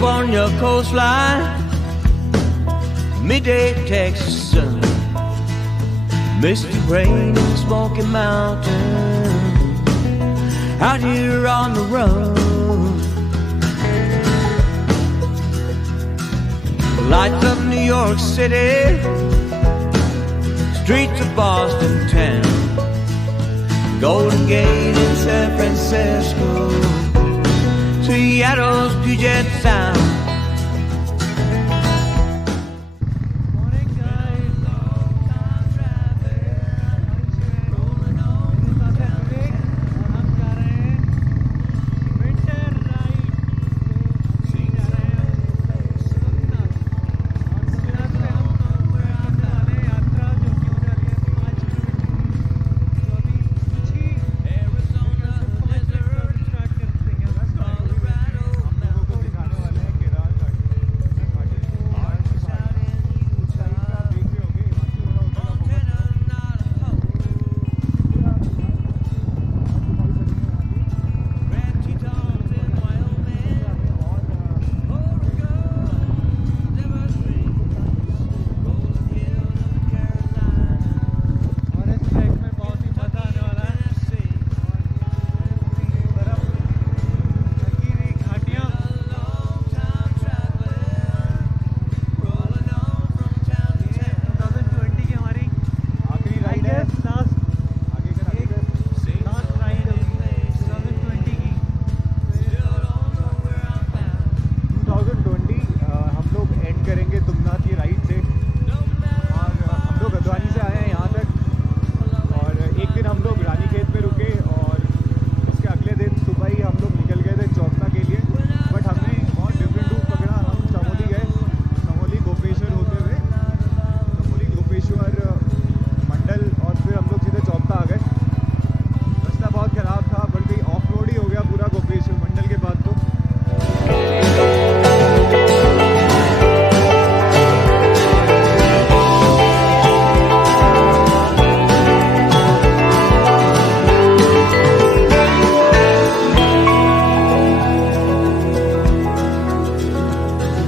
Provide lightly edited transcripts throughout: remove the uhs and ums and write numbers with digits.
California coastline, midday Texas sun, misty rain in Smoky Mountain, out here on the run. Lights of New York City, streets of Boston town, Golden Gate in San Francisco, Seattle's Puget Sound.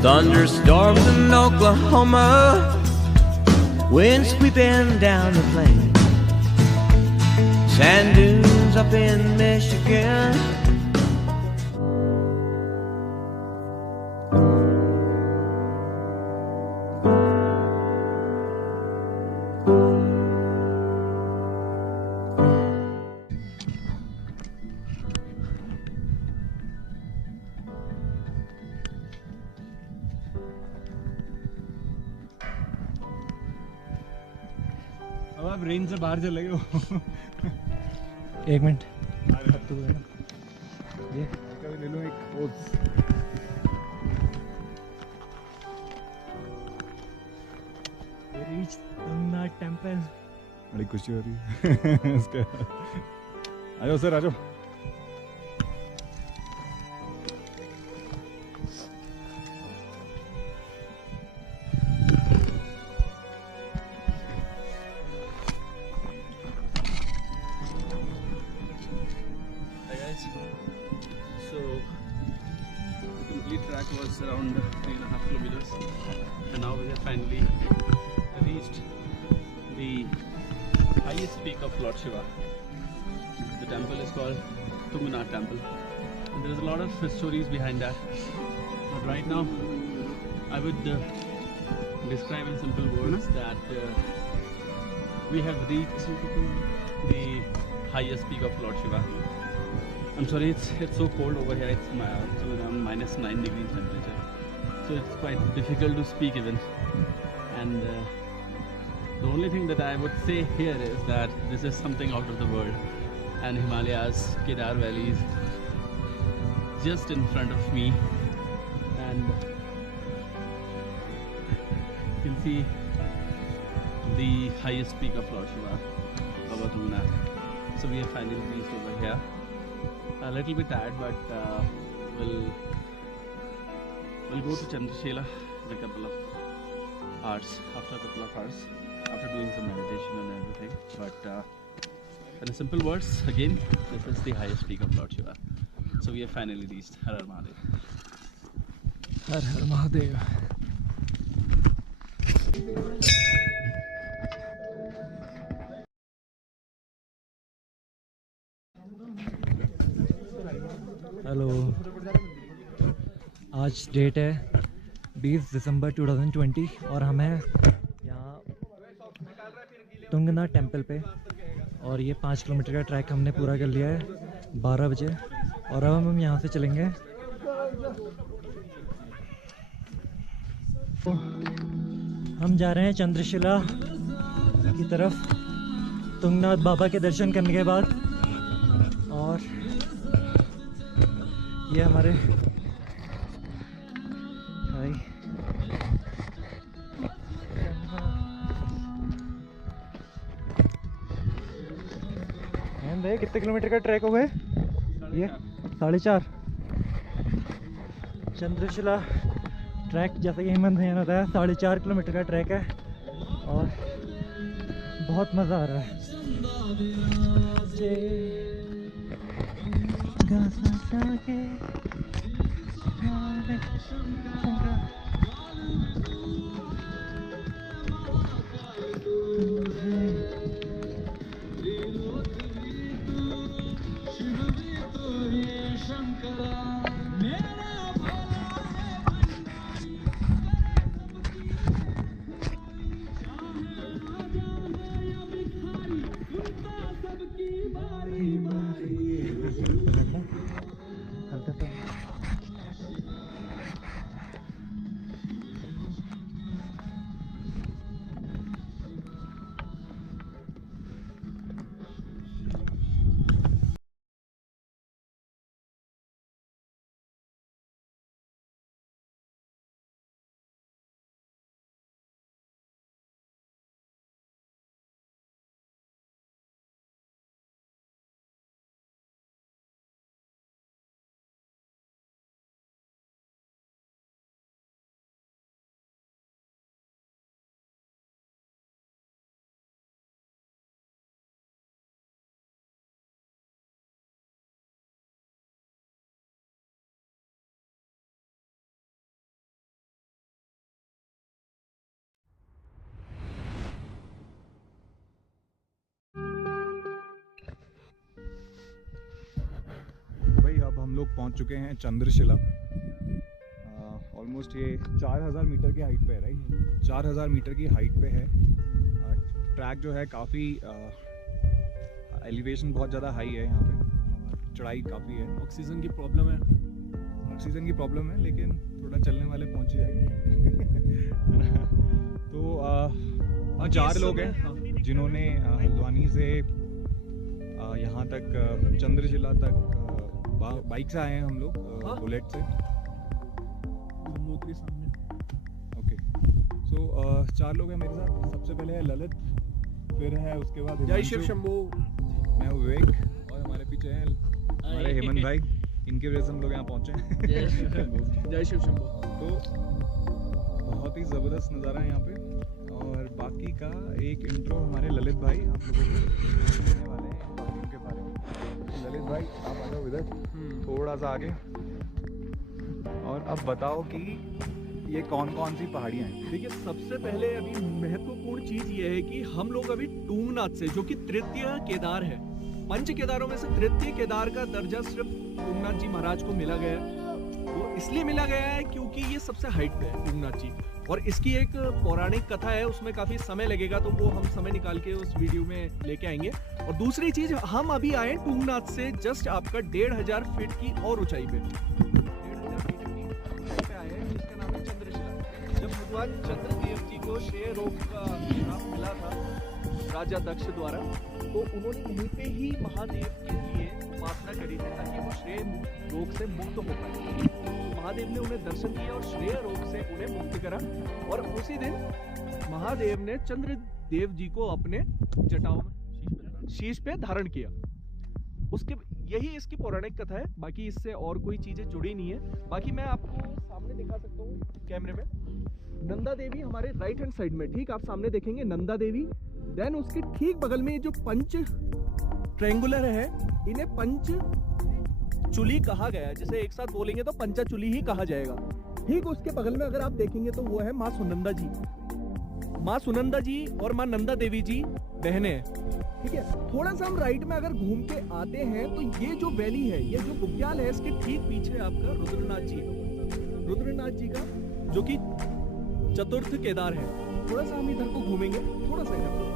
Thunderstorms in Oklahoma, wind sweeping down the plain, sand dunes up in Michigan. अब आप range से बाहर चले गए हो। एक minute ये कभी ले लो एक पोज। Reach Tungnath temple. बड़ी खुशी हो रही है इसके। आ जाओ सर, आ जाओ। So the complete track was around 3.5 kilometers, and now we have finally reached the highest peak of Lord Shiva. The temple is called Tungnath Temple, and there is a lot of stories behind that. But right now, I would describe in simple words that we have reached the highest peak of Lord Shiva. I'm sorry, it's so cold over here. It's around -9 degrees temperature, so it's quite difficult to speak even. And the only thing that I would say here is that this is something out of the world, and Himalayas, Kedar Valley is just in front of me, and you can see the highest peak of Lord Shiva, Baba Tungnath. So we have finally reached over here. A little bit tired, but we'll go to Chandrashila in a couple of hours, after doing some meditation and everything. But in simple words, again, this is the highest peak of Lord Shiva. So we have finally reached Har Har Mahadev. Her her Mahadev. Hello, आज date है 20 दिसंबर 2020 और हम हैं यहाँ Tungnath temple पे और ये 5 kilometre का ट्रैक हमने पूरा कर लिया है 12 बजे और अब हम यहाँ से चलेंगे हम जा रहे हैं चंद्रशिला की तरफ तुंगनाथ बाबा के दर्शन करने के बाद। और ये हमारे भाई भाई कितने किलोमीटर का ट्रैक हो गए? ये 4.5 चंद्रशिला ट्रैक, जैसा कि हेमंत भैया ने बताया 4.5 किलोमीटर का ट्रैक है और बहुत मज़ा आ रहा है। अब हम लोग पहुंच चुके हैं चंद्रशिला। ऑलमोस्ट ये 4000 मीटर की हाइट पे है, राइट? 4000 मीटर की हाइट पे है। ट्रैक जो है काफ़ी एलिवेशन बहुत ज़्यादा हाई है यहाँ पे, चढ़ाई काफ़ी है। ऑक्सीजन की प्रॉब्लम है लेकिन थोड़ा चलने वाले पहुँच ही जाएंगे। तो 4 लोग हैं जिन्होंने हल्द्वानी से यहाँ तक चंद्रशिला तक बाइक से आए हैं हम लोग, बुलेट से। के सामने। ओके, सो 4 लोग हैं मेरे साथ। सबसे पहले है ललित, फिर है उसके बाद जय शिव शंभू, मैं हूँ विवेक और हमारे पीछे हैं हमारे हेमंत भाई। इनके वजह से हम लोग यहाँ पहुँचे हैं। जय शिव शंभू। तो बहुत ही ज़बरदस्त नज़ारा है यहाँ पे। और बाकी का एक इंट्रो हमारे ललित भाई आप लोगों को देने वाले हैं पहाड़ियों के बारे में। ललित भाई आप आ जाओ इधर थोड़ा सा आगे, और अब बताओ कि ये कौन कौन सी पहाड़ियाँ हैं। देखिए, सबसे पहले अभी महत्वपूर्ण चीज ये है कि हम लोग अभी तुंगनाथ से, जो कि तृतीय केदार है, 5 केदारों में से तृतीय केदार का दर्जा सिर्फ तुंगनाथ जी महाराज को मिला गया है। वो इसलिए मिला गया है क्योंकि ये सबसे हाइट पे है तुंगनाथ जी, और इसकी एक पौराणिक कथा है, उसमें काफी समय लगेगा, तो वो हम समय निकाल के उस वीडियो में लेके आएंगे। और दूसरी चीज, हम अभी आए तुंगनाथ से जस्ट आपका 1500 फीट की और ऊंचाई पे, 1500 फीट की ऊंचाई पे आए हैं, जिसका नाम है चंद्रशिला। जब भगवान चंद्रदेव जी को श्रेय रोग का श्राप मिला था राजा दक्ष द्वारा, तो उन्होंने यहीं पे ही महादेव के लिए उपासना करी थी ताकि वो श्रेय रोग से मुक्त हो पाए। महादेव ने उन्हें दर्शन किया और श्रेय रोग से उन्हें मुक्त करा, और उसी दिन महादेव ने चंद्रदेव जी को अपने जटाओं में शीश पे धारण किया। उसके यही इसकी पौराणिक कथा है, बाकी इससे और कोई चीजें जुड़ी नहीं है। बाकी मैं आपको सामने दिखा सकता हूँ कैमरे में, नंदा देवी हमारे राइट हैंड साइड में, ठीक आप सामने देखेंगे नंदा देवी। देन उसके ठीक बगल में जो 5 ट्रायंगुलर है, इन्हें 5 पंचाचूली कहा गया है। जैसे एक साथ बोलेंगे तो पंचाचूली ही कहा जाएगा। ठीक उसके बगल में अगर आप देखेंगे तो वो है माँ सुनंदा जी। माँ सुनंदा जी और माँ नंदा देवी जी बहनें हैं। ठीक है, थोड़ा सा हम राइट में अगर घूम के आते हैं तो ये जो वैली है, ये जो बुग्याल है, इसके ठीक पीछे आपका रुद्रनाथ जी, रुद्रनाथ जी का जो कि चतुर्थ केदार है। थोड़ा सा हम इधर को घूमेंगे, थोड़ा सा इधर को,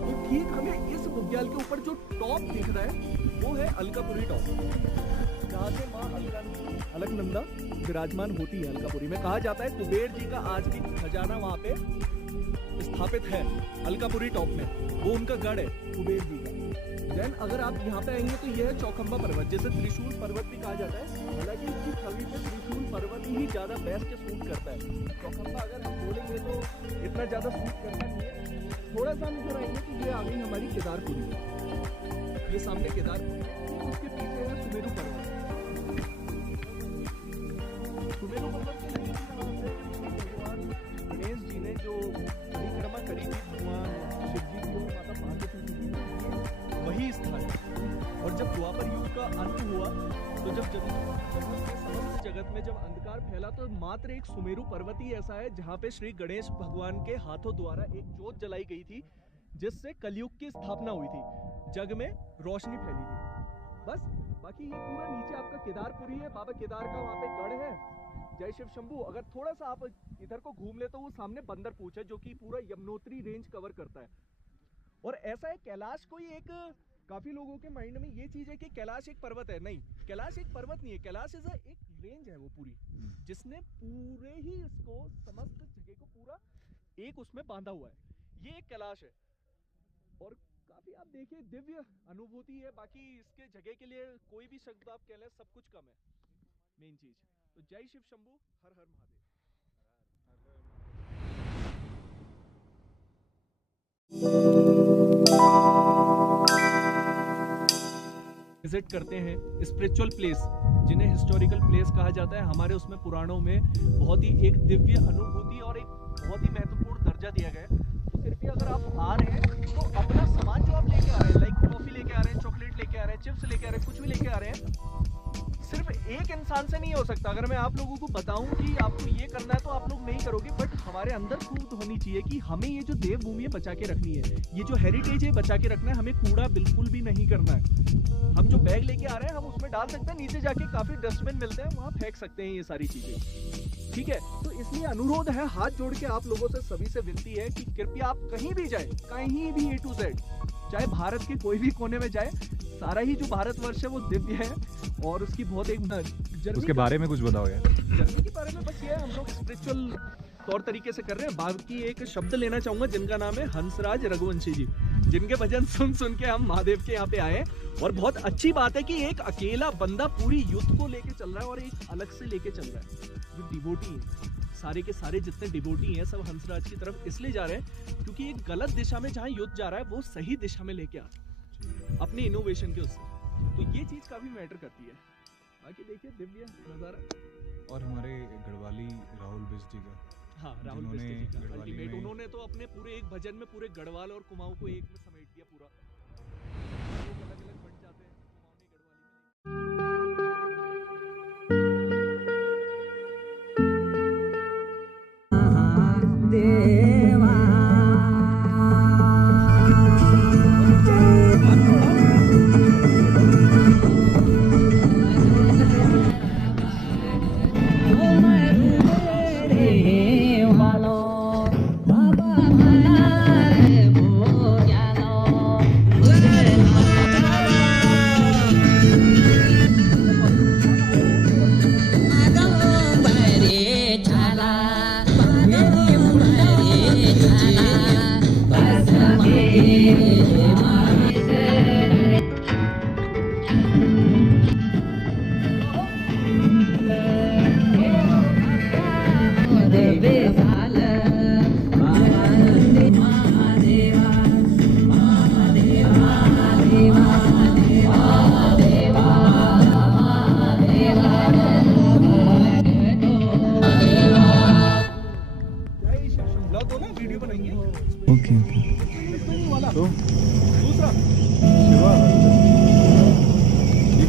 तो ठीक हमें इस बुग्याल के ऊपर जो टॉप दिख रहा है वो है अलकापुरी टॉप, जहाँ से माँ अलकनंदा विराजमान होती है। अलकापुरी में कहा जाता है कुबेर जी का आज भी खजाना वहाँ पे स्थापित है अलकापुरी टॉप में, वो उनका गढ़ है कुबेर जी का। देन अगर आप यहाँ पे आएंगे तो यह है चौखंबा पर्वत, जैसे त्रिशूल पर्वत भी कहा जाता है। हालांकि इसकी छवि पे त्रिशूल पर्वत ही ज्यादा बेस्ट सूट करता है। चौखंबा अगर हम बोलेंगे तो इतना ज्यादा सूट करता नहीं है। थोड़ा सा हम इधर आएंगे तो ये आ गई हमारी केदारपुरी, ये सामने केदारपुरी है, उसके पीछे है सुमेरु पर्वत। सुमेरु पर्वत के लिए भगवान गणेश जी ने जो परिक्रमा करी थी भगवान शिव जी की और माता पार्वती जी की, वही स्थान है। और जब द्वापर युग का अंत हुआ तो जब समस्त जगत में जब अंधकार फैला तो मात्र एक सुमेरु पर्वत ही ऐसा है जहाँ पे श्री गणेश भगवान के हाथों द्वारा एक जोत जलाई गई थी, जिससे कलयुग की स्थापना हुई थी, जग में रोशनी फैली थी। बस बाकी ये पूरा नीचे आपका केदारपुरी है, बाबा केदार का वहाँ पे गढ़ है, जय शिव शंभू। अगर थोड़ा सा आप इधर को घूम ले तो वो सामने बंदर पूछ है, जो कि पूरा यमुनोत्री रेंज कवर करता है। और ऐसा है कैलाश कोई एक, काफी लोगों के माइंड में ये चीज है कि कैलाश एक पर्वत है, नहीं, कैलाश एक पर्वत नहीं है, कैलाश इज एक रेंज है वो पूरी, जिसने पूरे ही इसको समस्त जगह को पूरा एक उसमें बांधा हुआ है। ये एक कैलाश है और काफी आप देखिए दिव्य अनुभूति है। बाकी इसके जगह के लिए कोई भी शब्द आप कह लें, सब कुछ कम है, मेन चीज। तो जय शिव शंभू, हर हर महादेव। विजिट करते हैं स्पिरिचुअल प्लेस, जिन्हें हिस्टोरिकल प्लेस कहा जाता है। हमारे उसमें पुराणों में बहुत ही एक दिव्य अनुभूति और एक बहुत ही महत्वपूर्ण दर्जा दिया गया है। तो सिर्फ अगर आप आ रहे हैं तो अपना सामान जो आप लेके आ रहे हैं, लाइक कॉफी लेके आ रहे हैं, चॉकलेट लेके आ रहे हैं, चिप्स लेके आ रहे हैं, कुछ भी लेके आ रहे हैं, सिर्फ एक इंसान से नहीं हो सकता। अगर मैं आप लोगों को बताऊं कि आपको ये करना है तो आप लोग नहीं करोगे, बट हमारे अंदर कूद होनी चाहिए कि हमें ये जो देवभूमि है बचा के रखनी है, ये जो हेरिटेज है बचा के रखना है। हमें कूड़ा बिल्कुल भी नहीं करना है। हम जो बैग लेके आ रहे हैं हम उसमें डाल सकते हैं, नीचे जाके काफी डस्टबिन मिलते हैं, वहाँ फेंक सकते हैं ये सारी चीजें। ठीक है, तो इसलिए अनुरोध है, हाथ जोड़ के आप लोगों से सभी से विनती है कि कृपया आप कहीं भी जाए, कहीं भी A to Z, चाहे भारत के कोई भी कोने में जाए, सारा ही जो भारतवर्ष है वो दिव्य है और उसकी बहुत एक उसके बारे में कुछ बताओ यार। जर्नी के बारे में बस ये है, हम लोग स्पिरिचुअल तौर तरीके से कर रहे हैं। बाकी एक शब्द लेना चाहूंगा जिनका नाम है हंसराज रघुवंशी जी, जिनके भजन सुन सुन के हम महादेव के यहाँ पे आए। और बहुत अच्छी बात है कि एक अकेला बंदा पूरी युद्ध को लेके चल रहा है और एक अलग से लेके चल रहा है। जो डिवोटी है, सारे के सारे जितने डिवोटी हैं सब हंसराज की तरफ इसलिए जा रहे हैं क्योंकि एक गलत दिशा में जहाँ युद्ध जा रहा है वो सही दिशा में लेके आ रहा है अपने इनोवेशन के उससे। तो ये चीज काफी मैटर करती है। बाकी देखिए दिव्य नजारा। और हमारे गढ़वाली राहुल बिस्ट जी का, हाँ, राहुल बिस्ट जी का अल्टीमेट, उन्होंने तो अपने पूरे एक भजन में पूरे गढ़वाल और कुमाऊं को एक में समेट दिया पूरा। लोग अलग-अलग बन जाते हैं, कुमाऊनी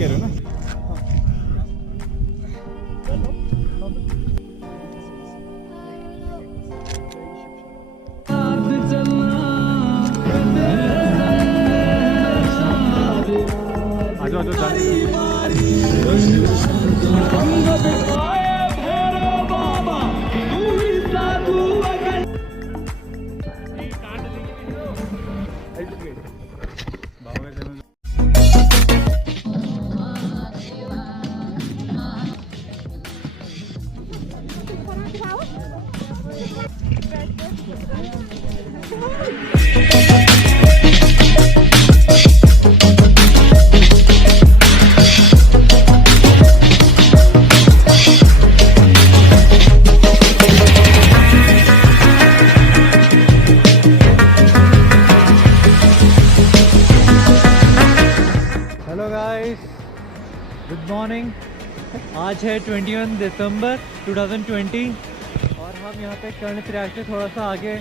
कह रहे हो ना? आजो आजो हेलो गाइस, गुड मॉर्निंग। आज है 21 दिसंबर 2020 और हम यहाँ पे कर्ण प्रयाग से थोड़ा सा आगे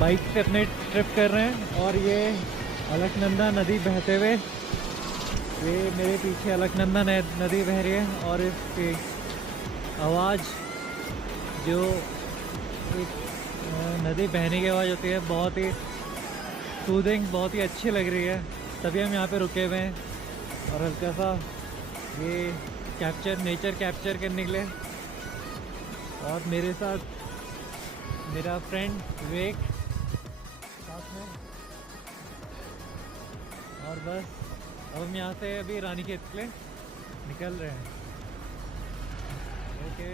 बाइक से अपने ट्रिप कर रहे हैं। और ये अलकनंदा नदी बहते हुए, ये मेरे पीछे अलकनंदा नदी बह रही है और इसकी आवाज़ जो एक नदी बहने की आवाज़ होती है बहुत ही सूदिंग, बहुत ही अच्छी लग रही है। तभी हम यहाँ पे रुके हुए हैं और हल्का सा ये नेचर कैप्चर करने के लिए। और मेरे साथ मेरा फ्रेंड विवेक साथ में। और बस अब हम यहाँ से अभी रानीखेत के लिए निकल रहे हैं। ओके।